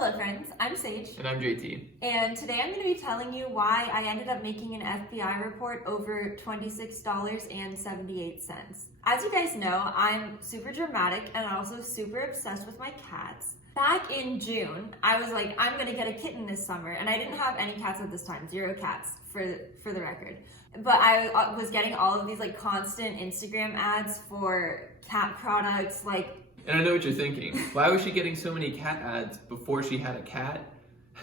Hello friends, I'm Sage. And I'm JT. And today I'm going to be telling you why I ended up making an FBI report over $26.78. As you guys know, I'm super dramatic and also super obsessed with my cats. Back in June, I was like, I'm going to get a kitten this summer, and I didn't have any cats at this time, 0 cats for the record. But I was getting all of these like constant Instagram ads for cat products, like. And I know what you're thinking. Why was she getting so many cat ads before she had a cat?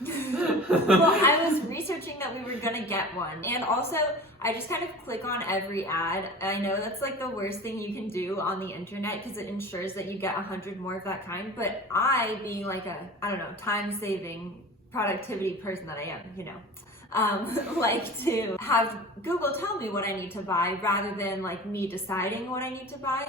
Well, I was researching that we were gonna get one, and also I just kind of click on every ad. I know that's like the worst thing you can do on the internet because it ensures that you get 100 more of that kind, but I, being like a, I don't know, time-saving productivity person that I am, you know, like to have Google tell me what I need to buy rather than like me deciding what I need to buy.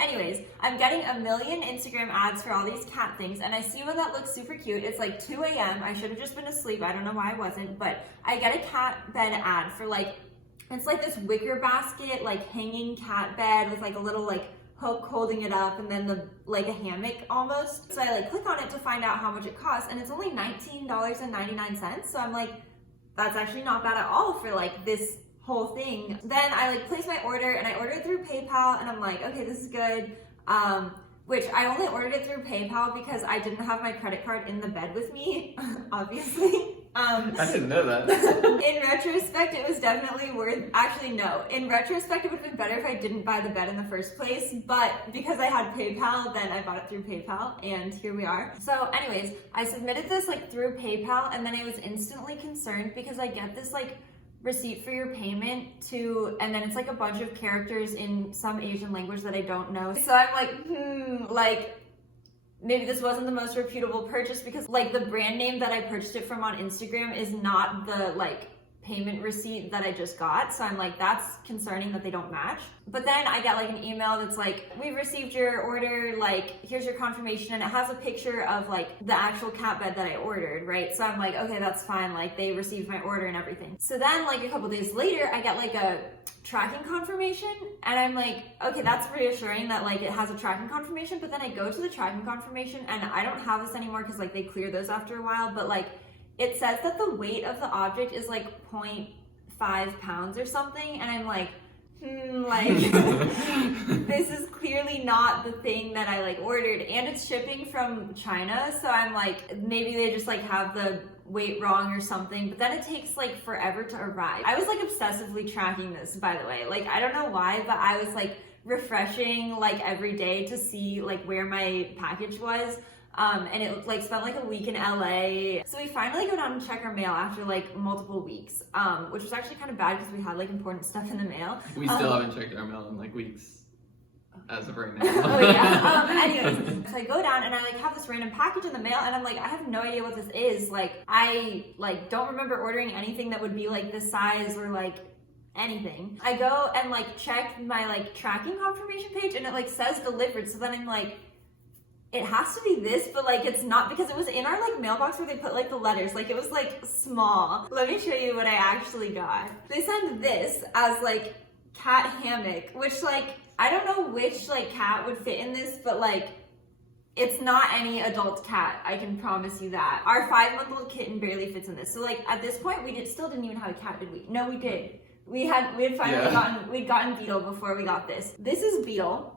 Anyways, I'm getting a million Instagram ads for all these cat things, and I see one that looks super cute. It's like 2 a.m. I should have just been asleep. I don't know why I wasn't, but I get a cat bed ad for like, it's like this wicker basket, like hanging cat bed with like a little like hook holding it up and then the like a hammock almost. So I like click on it to find out how much it costs, and it's only $19.99. So I'm like, that's actually not bad at all for like this whole thing. Then I like place my order, and I ordered through PayPal, and I'm like, okay, this is good. Which I only ordered it through PayPal because I didn't have my credit card in the bed with me, obviously. I didn't know that. In retrospect, it was definitely worth, actually no, in retrospect, it would have been better if I didn't buy the bed in the first place, but because I had PayPal, then I bought it through PayPal, and here we are. So anyways, I submitted this like through PayPal, and then I was instantly concerned because I get this like receipt for your payment to, and then it's like a bunch of characters in some Asian language that I don't know. So I'm like, like maybe this wasn't the most reputable purchase because like the brand name that I purchased it from on Instagram is not the like payment receipt that I just got. So I'm like, that's concerning that they don't match. But then I get like an email that's like, we've received your order, like here's your confirmation, and it has a picture of like the actual cat bed that I ordered, right? So I'm like, okay, that's fine, like they received my order and everything. So then like a couple days later, I get like a tracking confirmation, and I'm like, okay, that's reassuring that like it has a tracking confirmation. But then I go to the tracking confirmation, and I don't have this anymore because like they clear those after a while, but like it says that the weight of the object is like 0.5 pounds or something, and I'm like, like this is clearly not the thing that I like ordered, and it's shipping from China, so I'm like, maybe they just like have the weight wrong or something. But then it takes like forever to arrive. I was like obsessively tracking this, by the way, like I don't know why, but I was like refreshing like every day to see like where my package was. And it like spent like a week in LA. So we finally go down and check our mail after like multiple weeks, which was actually kind of bad because we had like important stuff in the mail. We still haven't checked our mail in like weeks as of right now. Oh yeah. Anyways, so I go down and I like have this random package in the mail, and I'm like, I have no idea what this is. Like I like don't remember ordering anything that would be like this size or like anything. I go and like check my like tracking confirmation page, and it like says delivered. So then I'm like, it has to be this, but like it's not, because it was in our like mailbox where they put like the letters, like it was like small. Let me show you what I actually got. They sent this as like cat hammock, which like I don't know which like cat would fit in this, but like it's not any adult cat, I can promise you that. Our 5-month-old kitten barely fits in this. So like at this point still didn't even have a cat, did we? No, we did. We had finally we'd gotten Beetle before we got this. This is Beetle,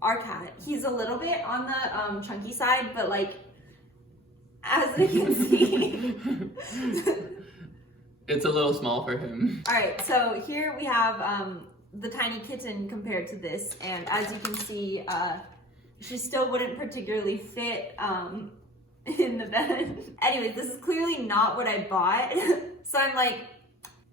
our cat. He's a little bit on the chunky side, but like as you can see it's a little small for him. All right, so here we have the tiny kitten compared to this, and as you can see, she still wouldn't particularly fit in the bed. Anyways, this is clearly not what I bought. So I'm like,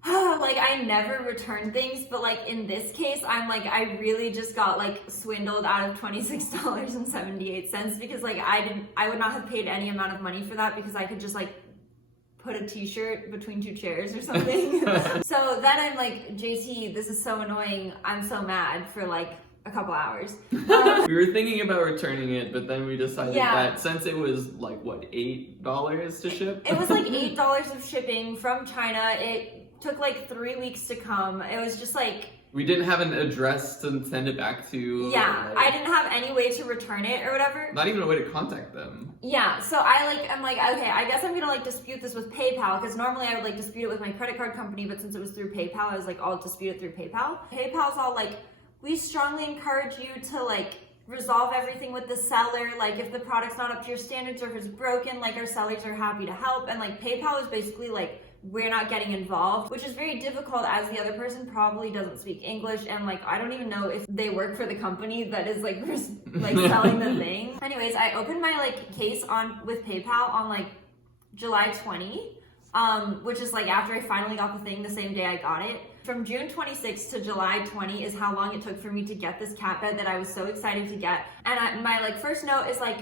like I never return things, but like in this case, I'm like, I really just got like swindled out of $26.78 because like I would not have paid any amount of money for that because I could just like put a t-shirt between 2 chairs or something. So then I'm like, JT, this is so annoying. I'm so mad for like a couple hours. We were thinking about returning it, but then we decided that since it was like what, $8 to ship? It was like $8 of shipping from China. It took like 3 weeks to come. It was just like we didn't have an address to send it back to. Yeah, I didn't have any way to return it or whatever. Not even a way to contact them. Yeah, so I'm like, okay, I guess I'm gonna like dispute this with PayPal, because normally I would like dispute it with my credit card company, but since it was through PayPal, I was like, I'll dispute it through PayPal. PayPal's all like, we strongly encourage you to like resolve everything with the seller. Like if the product's not up to your standards or if it's broken, like our sellers are happy to help. And like PayPal is basically like, we're not getting involved, which is very difficult as the other person probably doesn't speak English, and like I don't even know if they work for the company that is like selling the thing. Anyways, I opened my like case on with PayPal on like July 20, which is like after I finally got the thing the same day I got it. From June 26th to July 20 is how long it took for me to get this cat bed that I was so excited to get. And my like first note is like,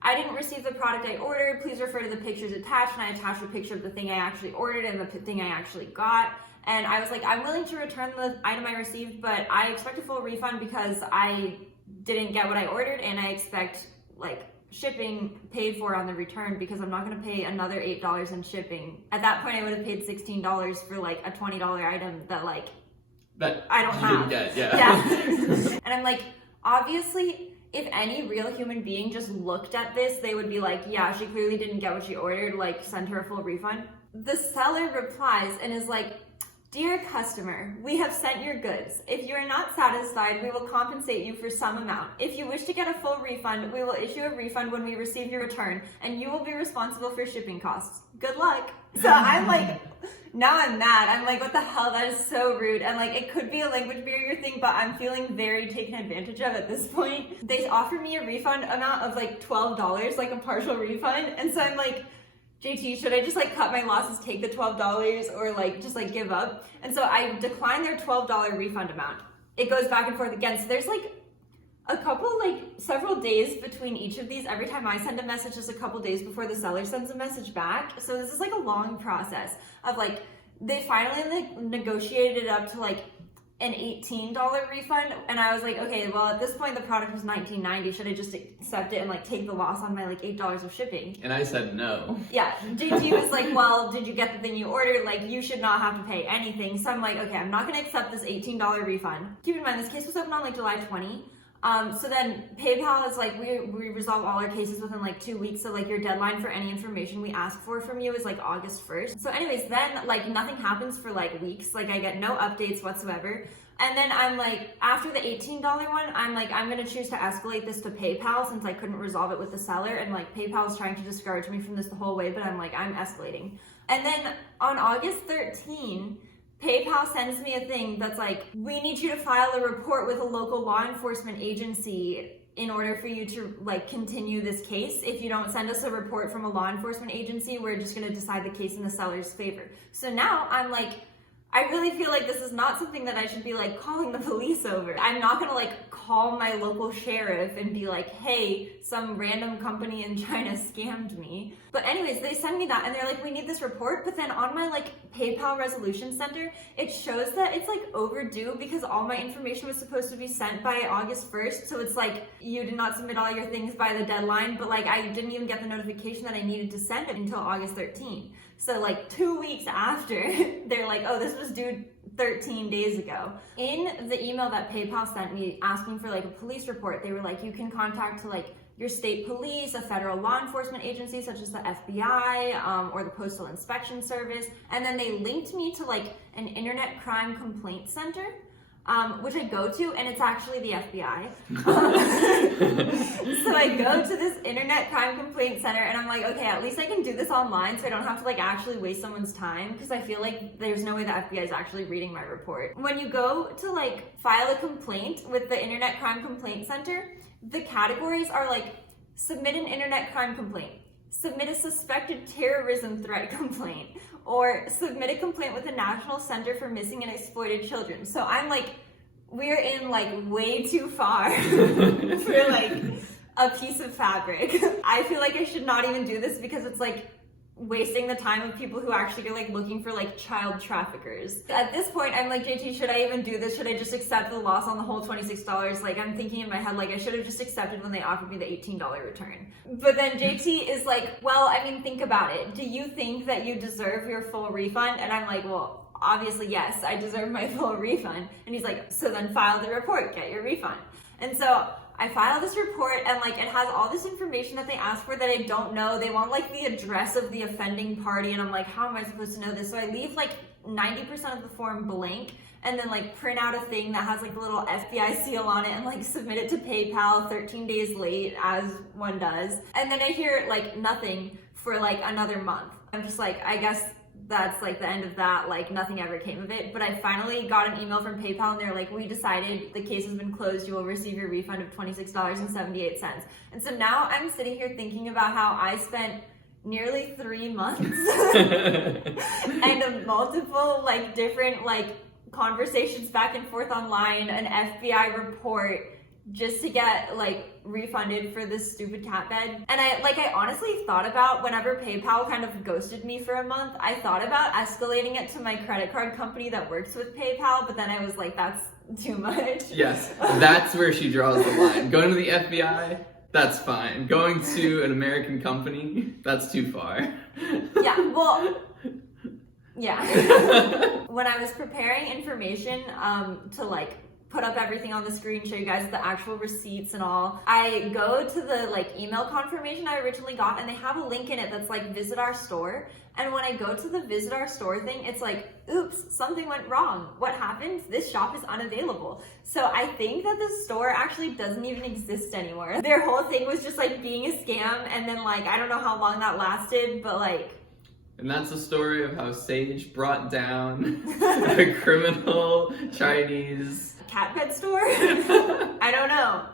I didn't receive the product I ordered. Please refer to the pictures attached. And I attached a picture of the thing I actually ordered and the thing I actually got. And I was like, I'm willing to return the item I received, but I expect a full refund because I didn't get what I ordered, and I expect like shipping paid for on the return, because I'm not going to pay another $8 in shipping. At that point, I would have paid $16 for like a $20 item that I don't have. Yeah. And I'm like, obviously, if any real human being just looked at this, they would be like, yeah, she clearly didn't get what she ordered, like send her a full refund. The seller replies and is like, dear customer, we have sent your goods. If you are not satisfied, we will compensate you for some amount. If you wish to get a full refund, we will issue a refund when we receive your return, and you will be responsible for shipping costs. Good luck. So I'm like, now I'm mad. I'm like, what the hell? That is so rude. And like, it could be a language barrier thing, but I'm feeling very taken advantage of at this point. They offered me a refund amount of like $12, like a partial refund. And so I'm like, JT, should I just like cut my losses, take the $12, or like just like give up? And so I declined their $12 refund amount. It goes back and forth again. So there's like a couple, like several days between each of these. Every time I send a message, just a couple days before the seller sends a message back. So this is like a long process of like, they finally like negotiated it up to like an $18 refund, and I was like, okay, well at this point the product was $19.90. Should I just accept it and like take the loss on my like $8 of shipping? And I said no. Yeah, JT was like, well, did you get the thing you ordered? Like, you should not have to pay anything. So I'm like, okay, I'm not gonna accept this $18 refund. Keep in mind, this case was opened on like July 20. So then PayPal is like, we resolve all our cases within like 2 weeks. So like your deadline for any information we ask for from you is like August 1st. So anyways, then like nothing happens for like weeks. Like I get no updates whatsoever. And then I'm like, after the $18 one, I'm like, I'm gonna choose to escalate this to PayPal since I couldn't resolve it with the seller. And like PayPal is trying to discourage me from this the whole way, but I'm like, I'm escalating. And then on August 13, PayPal sends me a thing that's like, we need you to file a report with a local law enforcement agency in order for you to like continue this case. If you don't send us a report from a law enforcement agency, we're just gonna decide the case in the seller's favor. So now I'm like, I really feel like this is not something that I should be like calling the police over. I'm not gonna like call my local sheriff and be like, hey, some random company in China scammed me. But anyways, they send me that and they're like, we need this report. But then on my like PayPal resolution center, it shows that it's like overdue because all my information was supposed to be sent by August 1st. So it's like, you did not submit all your things by the deadline, but like I didn't even get the notification that I needed to send it until August 13. So like 2 weeks after, they're like, oh, this was due 13 days ago. In the email that PayPal sent me asking for like a police report, they were like, you can contact like your state police, a federal law enforcement agency such as the FBI or the Postal Inspection Service. And then they linked me to like an internet crime complaint center, which I go to, and it's actually the FBI. So I go to this internet crime complaint center and I'm like, okay, at least I can do this online so I don't have to like actually waste someone's time, because I feel like there's no way the FBI is actually reading my report. When you go to like file a complaint with the internet crime complaint center, the categories are like, submit an internet crime complaint, submit a suspected terrorism threat complaint, or submit a complaint with the National Center for Missing and Exploited Children. So I'm like, we're in like way too far for like a piece of fabric. I feel like I should not even do this because it's like wasting the time of people who actually are like looking for like child traffickers. At this point, I'm like, JT, should I even do this? Should I just accept the loss on the whole $26? Like, I'm thinking in my head, like I should have just accepted when they offered me the $18 return. But then JT is like, well, I mean, think about it. Do you think that you deserve your full refund? And I'm like, well, obviously, yes, I deserve my full refund. And he's like, so then file the report, get your refund. And so I file this report, and like it has all this information that they ask for that I don't know. They want like the address of the offending party, and I'm like, how am I supposed to know this? So I leave like 90% of the form blank, and then like print out a thing that has like a little FBI seal on it and like submit it to PayPal 13 days late, as one does. And then I hear like nothing for like another month. I'm just like, I guess that's like the end of that, like nothing ever came of it. But I finally got an email from PayPal, and they're like, we decided the case has been closed, you will receive your refund of $26.78. And so now I'm sitting here thinking about how I spent nearly 3 months and multiple like different like conversations back and forth online, an FBI report, just to get like refunded for this stupid cat bed. And I honestly thought about, whenever PayPal kind of ghosted me for a month, I thought about escalating it to my credit card company that works with PayPal, but then I was like, that's too much. Yes, that's where she draws the line. Going to the FBI, that's fine. Going to an American company, that's too far. Yeah, well, yeah. When I was preparing information to like put up everything on the screen, show you guys the actual receipts and all, I go to the like email confirmation I originally got, and they have a link in it that's like visit our store. And when I go to the visit our store thing, it's like, oops, something went wrong. What happened? This shop is unavailable. So I think that the store actually doesn't even exist anymore. Their whole thing was just like being a scam, and then like I don't know how long that lasted, but like. And that's the story of how Sage brought down a criminal Chinese cat bed store? I don't know.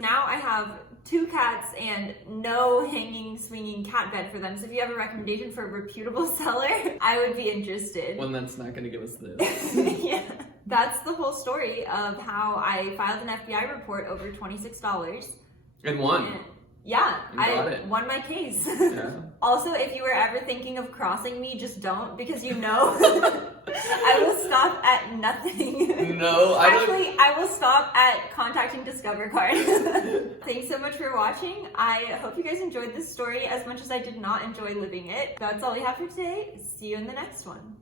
Now I have 2 cats and no hanging, swinging cat bed for them. So if you have a recommendation for a reputable seller, I would be interested. One that's not going to give us this. Yeah. That's the whole story of how I filed an FBI report over $26. And won. Yeah, I won my case. Yeah. Also, if you were ever thinking of crossing me, just don't, because you know I will stop at nothing. No, I will stop at contacting Discover Card. Thanks so much for watching. I hope you guys enjoyed this story as much as I did not enjoy living it. That's all we have for today. See you in the next one.